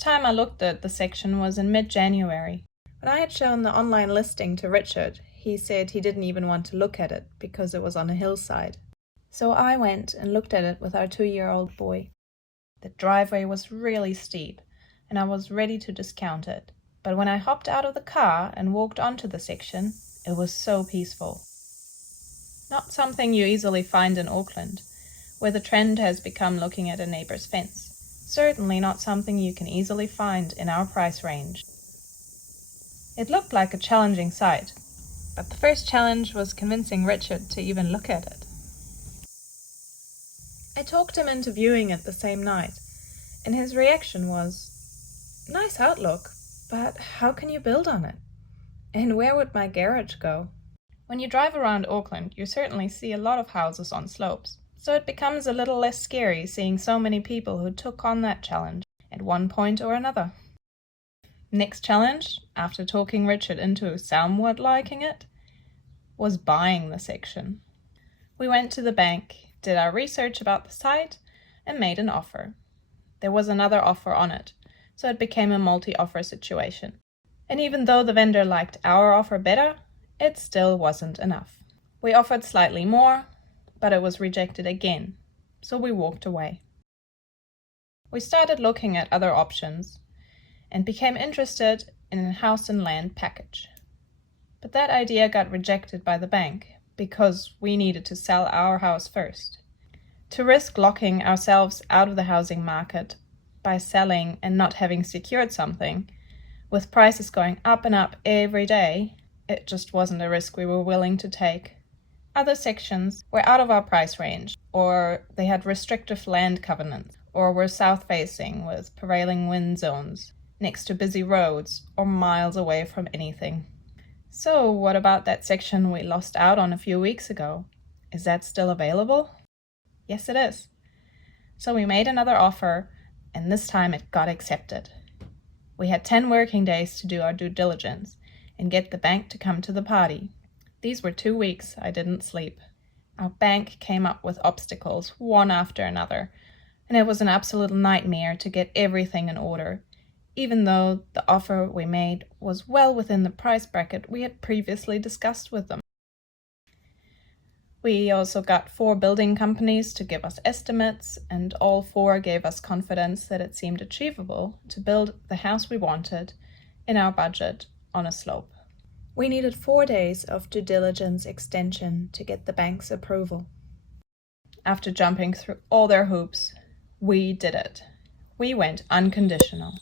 first time I looked at the section was in mid-January. When I had shown the online listing to Richard, he said he didn't even want to look at it because it was on a hillside. So I went and looked at it with our 2-year-old boy. The driveway was really steep, and I was ready to discount it. But when I hopped out of the car and walked onto the section, it was so peaceful. Not something you easily find in Auckland, where the trend has become looking at a neighbor's fence. Certainly not something you can easily find in our price range. It looked like a challenging site, but the first challenge was convincing Richard to even look at it. I talked him into viewing it the same night, and his reaction was, "Nice outlook, but how can you build on it? And where would my garage go?" When you drive around Auckland, you certainly see a lot of houses on slopes, so it becomes a little less scary seeing so many people who took on that challenge at one point or another. Next challenge, after talking Richard into somewhat liking it, was buying the section. We went to the bank, did our research about the site, and made an offer. There was another offer on it, so it became a multi-offer situation. And even though the vendor liked our offer better, it still wasn't enough. We offered slightly more, but it was rejected again, so we walked away. We started looking at other options and became interested in a house and land package. But that idea got rejected by the bank because we needed to sell our house first. To risk locking ourselves out of the housing market by selling and not having secured something, with prices going up and up every day, it just wasn't a risk we were willing to take. Other sections were out of our price range, or they had restrictive land covenants, or were south-facing with prevailing wind zones, next to busy roads, or miles away from anything. So what about that section we lost out on a few weeks ago? Is that still available? Yes, it is. So we made another offer, and this time it got accepted. We had 10 working days to do our due diligence and get the bank to come to the party. These were 2 weeks I didn't sleep. Our bank came up with obstacles, one after another, and it was an absolute nightmare to get everything in order, even though the offer we made was well within the price bracket we had previously discussed with them. We also got 4 building companies to give us estimates, and all 4 gave us confidence that it seemed achievable to build the house we wanted in our budget on a slope. We needed 4 days of due diligence extension to get the bank's approval. After jumping through all their hoops, we did it. We went unconditional.